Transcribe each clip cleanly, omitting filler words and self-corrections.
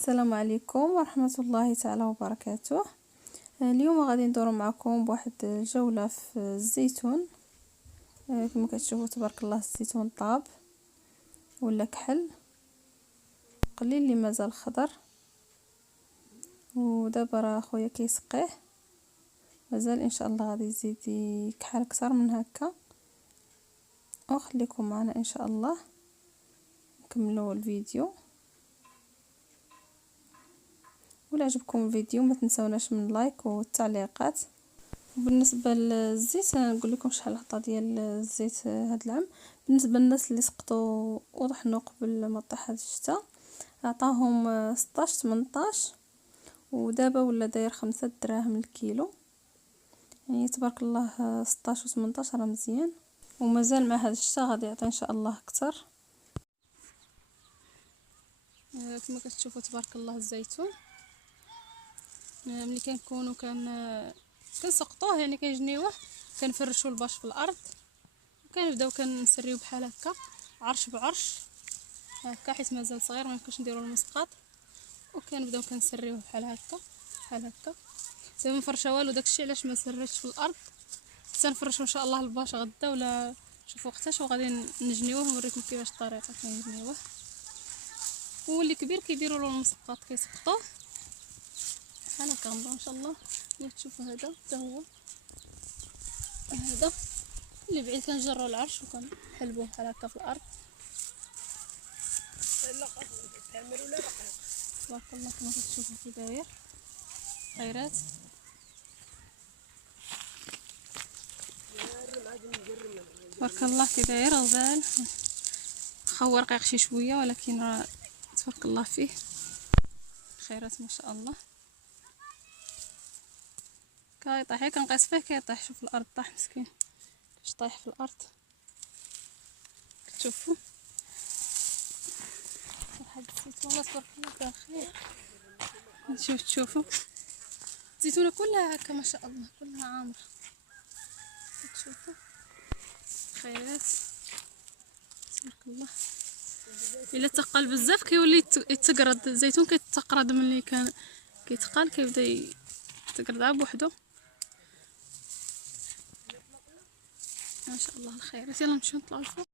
السلام عليكم ورحمة الله تعالى وبركاته. اليوم غادي ندور معكم بواحد الجولة في الزيتون. كما كتشوفوا تبارك الله الزيتون طاب ولا كحل قليل اللي مازال خضر، ودابا راه خويا كيسقيه، مازال ان شاء الله غادي يزيد يكحل اكثر من هكا. وخليكم معنا ان شاء الله نكملوا الفيديو. ولا عجبكم الفيديو ما تنسوناش من لايك والتعليقات. بالنسبه للزيت نقول لكم شحال هطا ديال الزيت هذا العام. بالنسبه للناس اللي سقطوا وطحنوا قبل ما طيح الشتاء عطاهم 16 18، ودابا ولا داير 5 دراهم الكيلو، يعني تبارك الله 16 و 18 راه مزيان، ومازال مع هذا الشتاء غادي يعطي ان شاء الله اكثر. كما كتشوفوا تبارك الله الزيتون ملي كنكونوا كنسقطوه يعني كنجنيوه كنفرشوا الباش في الارض، وكنبداو كنسريو بحال هكا عرش بعرش هكا، حيت مازال صغير ما يمكنش نديروا المسقط، وكنبداو كنسريوه بحال هكا بحال هكا. دابا ما فرشه والو، داكشي علاش ما سريتش في الارض، حتى نفرشوا ان شاء الله الباش غدا ولا شوف وقتاش، وغادي نجنيوه ونوريكم كيفاش الطريقه كنجنيوه. واللي كبير كيديروا له المسقط كيسقطوه بحال هكا ان شاء الله. اللي تشوفوا هذا حتى هو هذا اللي بعيد كنجروا العرش وكنحلبوه بحال هكا في الارض. تبارك الله كما كتشوفوا كي داير خيرات. تبارك الله كي داير غزال، خا رقيق شي شويه ولكن راه تبارك الله فيه خيرات ما شاء الله. كيطيح كنقيس فيه كيطيح، شوف الارض طاح مسكين كيفاش طايح في الارض كتشوفوا. واحد الزيتون والله تبارك الله فيها خير. تشوفوا الزيتونه كلها هكا ما شاء الله كلها عامره، تشوفوا خيرات تبارك الله. الا تقل بزاف كيولي يتقرض الزيتون، كيتقرض ملي كان كيتقال كيبدا يتقرض عا بوحدو ما شاء الله الخيرات. يلا نمشيو نطلعوا الفوق.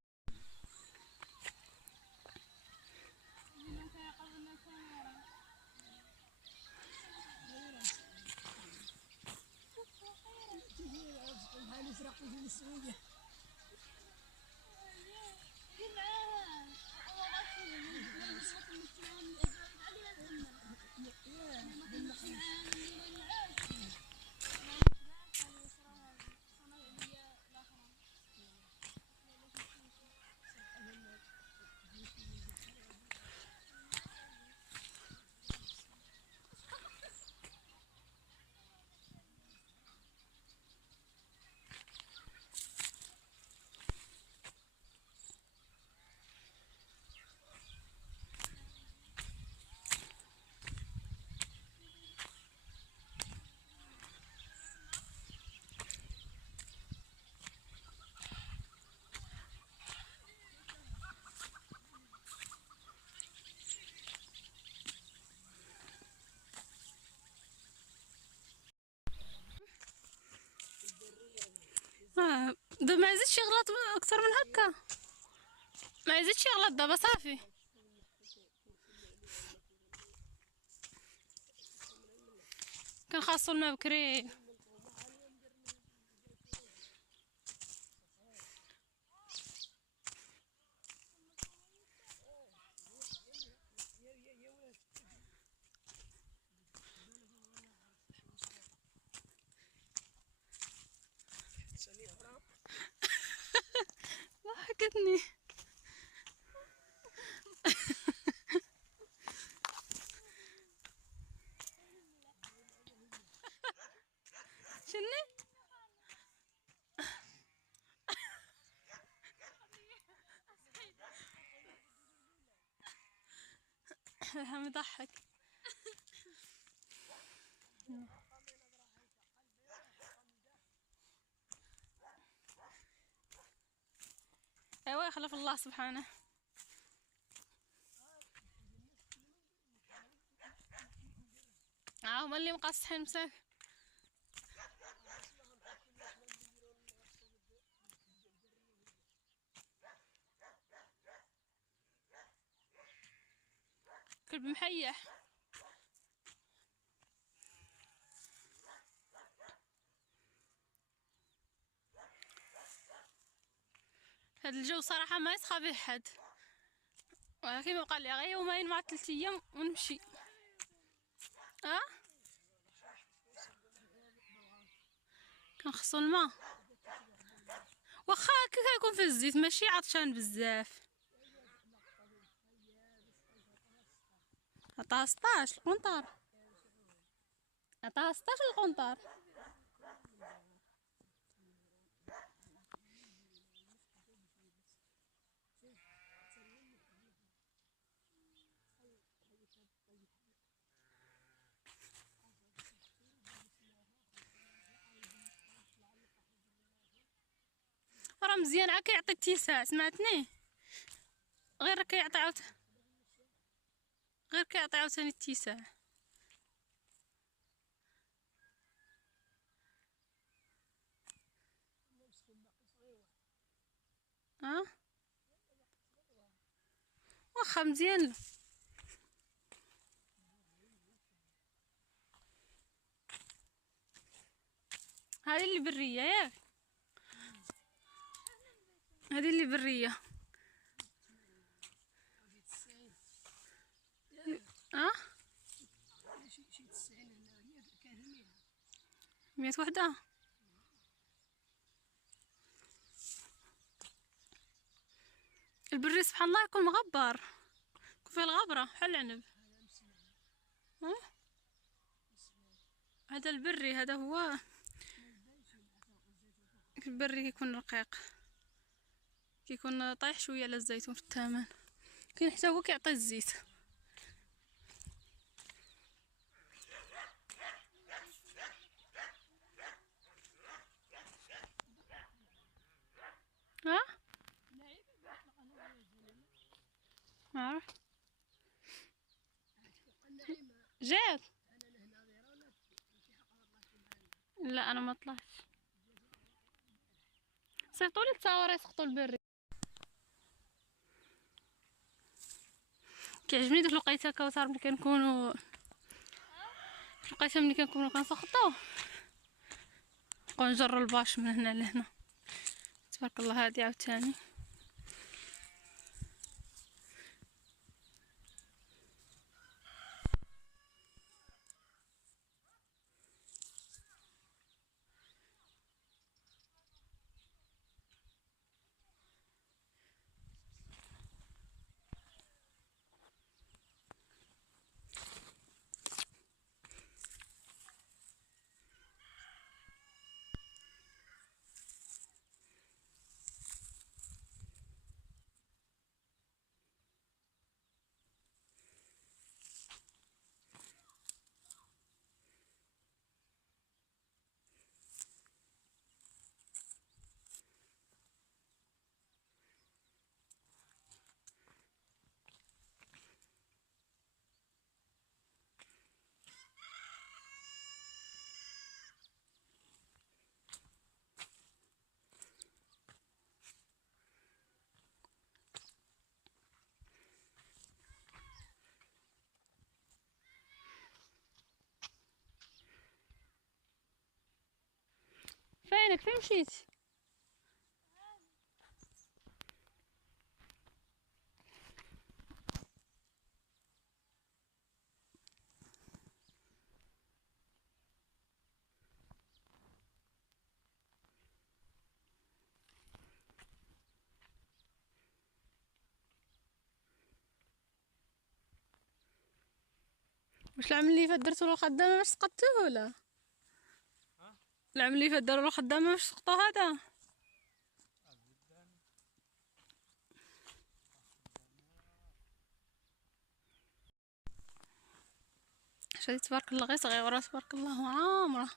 دابا ما يزيدش يغلط اكثر من هكا، ما يزيدش يغلط دابا صافي. كان خاصو الماء بكري. ضحكتني. شني هم يضحك. ايوا يخلف الله سبحانه. هما اللي مقاصحين مساك. كلب محيح. هاد الجو صراحة ما يسخى به حد، ولكن بقى لي غير يومين مع 3 ايام ونمشي. كنخصو الماء واخا هكا كيكون في الزيت ماشي عطشان بزاف. عطاها 16 القنطار، عطاها 16 القنطار. راه مزيان عا كيعطي اتساع، سمعتني؟ غير كيعطي عاوتاني اتساع. واخا مزيان. هذه اللي بريه ياك، هذه اللي بريه. 100 وحده. البري سبحان الله يكون مغبر، يكون فيه الغبره بحال العنب. هذا البري، هذا هو البري. كيكون رقيق، كيكون طايح شويه على الزيتون في الثمن. كاين حتى هو كيعطي الزيت. عارف جات. لا انا ما طلعتش. صيفطوا لي التصاور يسقطوا البري. كيعجبني دوك الوقيته كوثر ملي كنكونوا الوقيته ملي كنكونوا كنسقطوا نبقاو نجروا الباش من هنا لهنا. تبارك الله. هادي عاوتاني فينك؟ فين مشيت؟ واش العام اللي فات درتو له الخدامه باش سقطتوه ولا؟ العام اللي فات داروا له الخدامه باش سقطوا هذا. شادي تبارك الله غير صغيره تبارك الله عامره.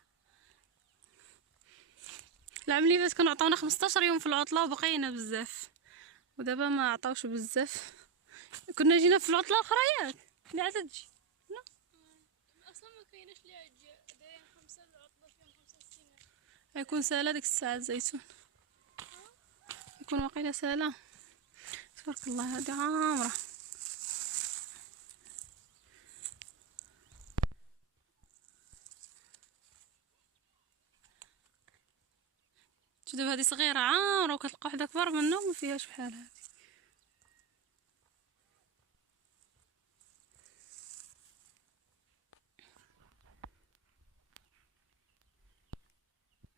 العام اللي فات كانوا عطاونا 15 يوم في العطله وبقينا بزاف، ودابا ما عطاوش بزاف. كنا جينا في العطله الاخرى ياك اللي عاد تجي. لا اصلا ما يكون سالا ديك الساعة الزيتون، يكون واقيلا سالا. تبارك الله هادي عامرة. شوف هادي صغيرة عامرة، وكتلقى وحدة كبر منها وما فيهاش بحال هادي.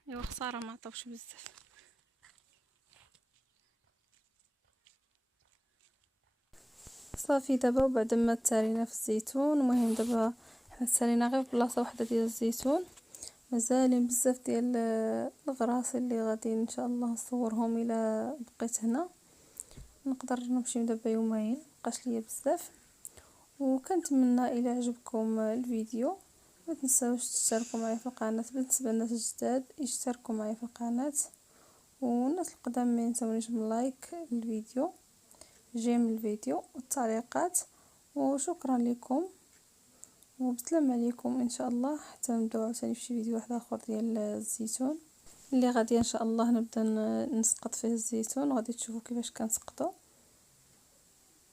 ايوا خسارة ما عطاوش بزاف. صافي دابا وبعد ما تسالينا في الزيتون، المهم دابا حنا تسالينا غير بلاصه واحده ديال الزيتون، مازالين بزاف ديال الغراس اللي غادي ان شاء الله نصورهم الى بقيت هنا. نقدر نمشي دابا يومين، مبقاش ليا بزاف. وكنتمنى الى عجبكم الفيديو ما تنساوش تشتركوا معايا في القناه. بالنسبه للناس الجداد يشتركوا معايا في القناه، والناس القدام ما ينساونيش من لايك الفيديو، جيم الفيديو والتعليقات. وشكرا لكم وبسلام عليكم ان شاء الله، حتى نبداو عاوتاني في شي فيديو واحد اخر ديال الزيتون اللي غادي ان شاء الله نبدا نسقط فيه الزيتون، وغادي تشوفوا كيفاش كنسقطو.